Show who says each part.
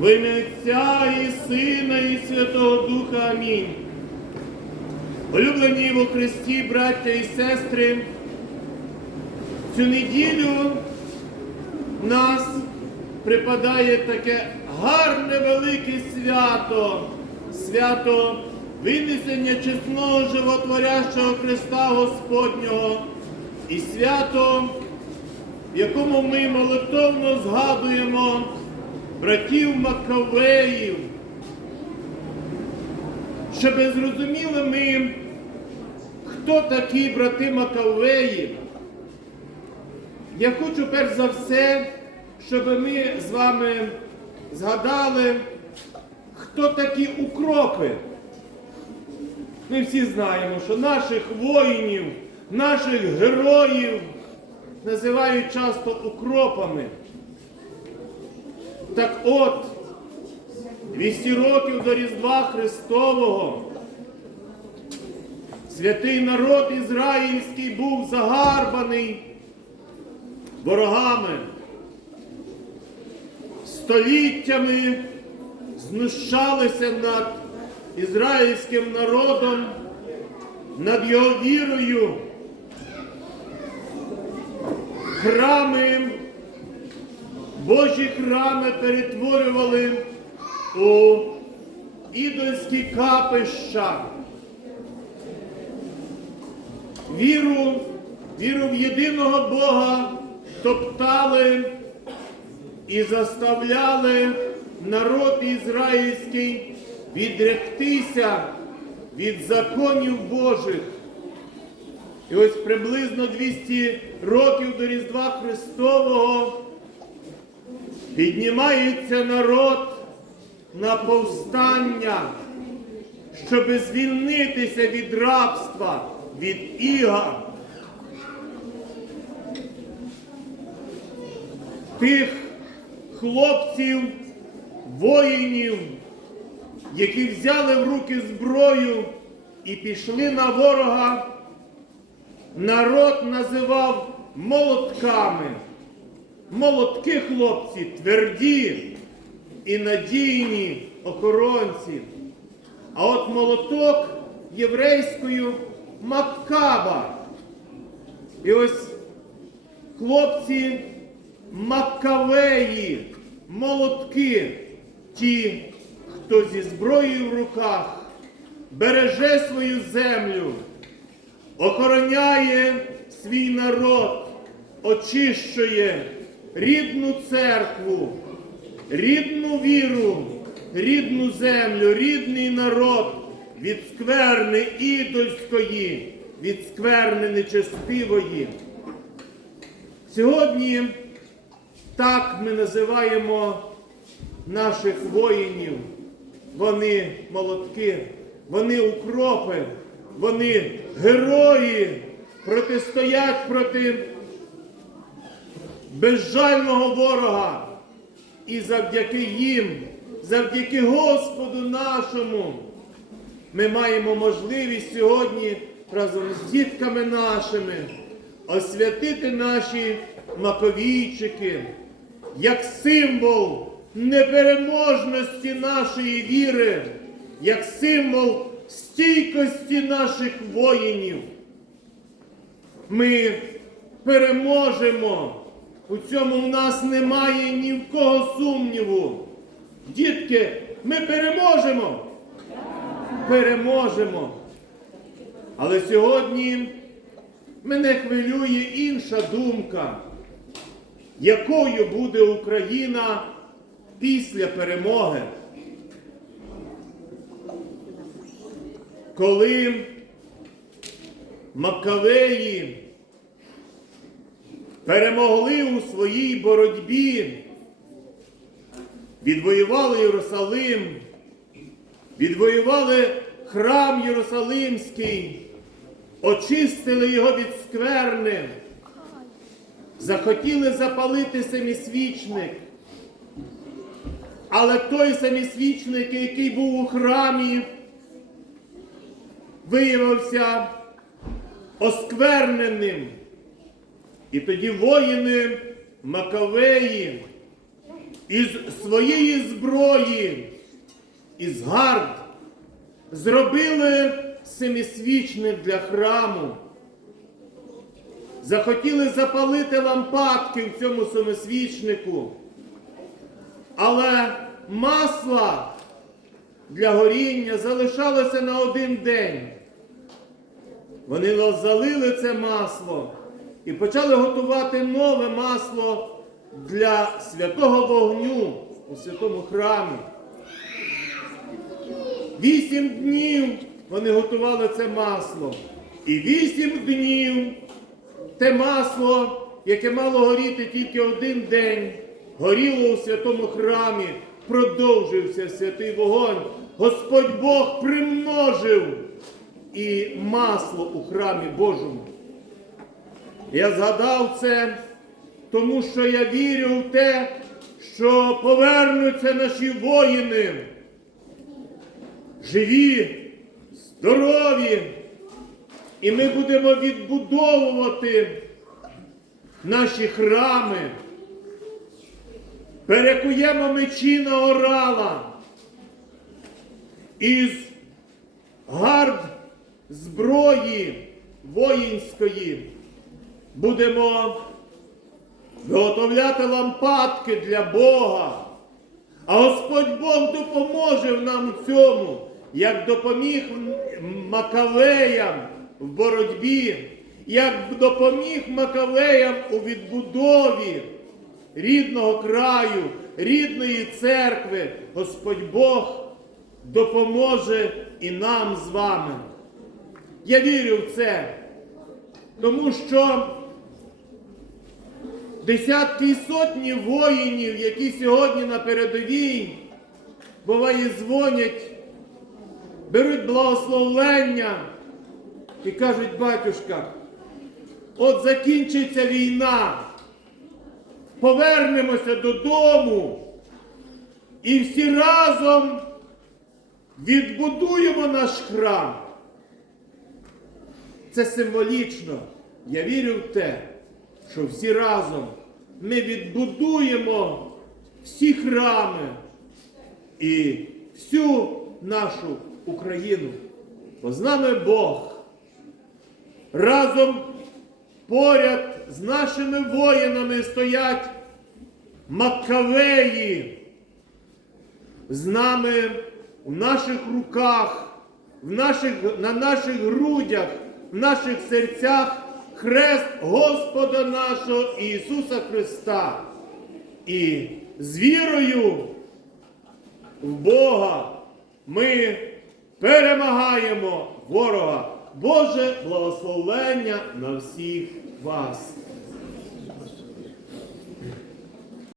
Speaker 1: В ім'я Отця і Сина, і Святого Духа. Амінь. Улюблені во Христі, браття і сестри, цю неділю в нас припадає таке гарне велике свято, свято винесення чесного животворящого Христа Господнього і свято, в якому ми молитовно згадуємо братів Маковеїв, щоб зрозуміли ми, хто такі брати Маковеї. Я хочу перш за все, щоб ми з вами згадали, хто такі укропи. Ми всі знаємо, що наших воїнів, наших героїв називають часто укропами. Так от, 200 років до Різдва Христового святий народ ізраїльський був загарбаний ворогами, століттями знущалися над ізраїльським народом, над його вірою. Храми, Божі храми перетворювали у ідольські капища. Віру, віру в єдиного Бога топтали і заставляли народ ізраїльський відректися від законів Божих. І ось приблизно 200 років до Різдва Христового піднімається народ на повстання, щоб звільнитися від рабства, від іга. Тих хлопців, воїнів, які взяли в руки зброю і пішли на ворога, народ називав молотками. Молотки хлопці тверді і надійні охоронці. А от молоток єврейською маккаба. І ось хлопці маккавеї, молотки, ті, хто зі зброєю в руках береже свою землю, охороняє свій народ, очищує рідну церкву, рідну віру, рідну землю, рідний народ від скверни ідольської, від скверни нечестивої. Сьогодні так ми називаємо наших воїнів. Вони молотки, вони укропи, вони герої протистоять проти безжального ворога. І завдяки їм, завдяки Господу нашому, ми маємо можливість сьогодні разом з дітками нашими освятити наші маковійчики як символ непереможності нашої віри, як символ стійкості наших воїнів. Ми переможемо. У цьому в нас немає ні в кого сумніву. Дітки, ми переможемо. Переможемо. Але сьогодні мене хвилює інша думка, якою буде Україна після перемоги. Коли Маккавеї перемогли у своїй боротьбі, відвоювали Єрусалим, відвоювали храм Єрусалимський, очистили його від скверни, захотіли запалити семисвічник. Але той семисвічник, який був у храмі, виявився оскверненим. І тоді воїни Макавеї із своєї зброї, із гард, зробили семисвічник для храму. Захотіли запалити лампадки в цьому семисвічнику, але масла для горіння залишалося на один день. Вони залили це масло і почали готувати нове масло для святого вогню у святому храмі. Вісім днів вони готували це масло. І вісім днів те масло, яке мало горіти тільки один день, горіло у святому храмі, продовжився святий вогонь. Господь Бог примножив і масло у храмі Божому. Я згадав це, тому що я вірю в те, що повернуться наші воїни, живі, здорові, і ми будемо відбудовувати наші храми, перекуємо мечі на орала. Із гард зброї воїнської будемо виготовляти лампадки для Бога. А Господь Бог допоможе нам в цьому, як допоміг Макавеям в боротьбі, як допоміг Макавеям у відбудові рідного краю, рідної церкви. Господь Бог допоможе і нам з вами. Я вірю в це, тому що десятки і сотні воїнів, які сьогодні на передовій, буває, дзвонять, беруть благословення і кажуть, батюшка, от закінчиться війна, повернемося додому і всі разом відбудуємо наш храм. Це символічно. Я вірю в те, що всі разом ми відбудуємо всі храми і всю нашу Україну. Бо з нами Бог. Разом поряд з нашими воїнами стоять Маккавеї. З нами у наших руках, в наших, на наших грудях, в наших серцях хрест Господа нашого Ісуса Христа. І з вірою в Бога ми перемагаємо ворога. Боже благословення на всіх вас.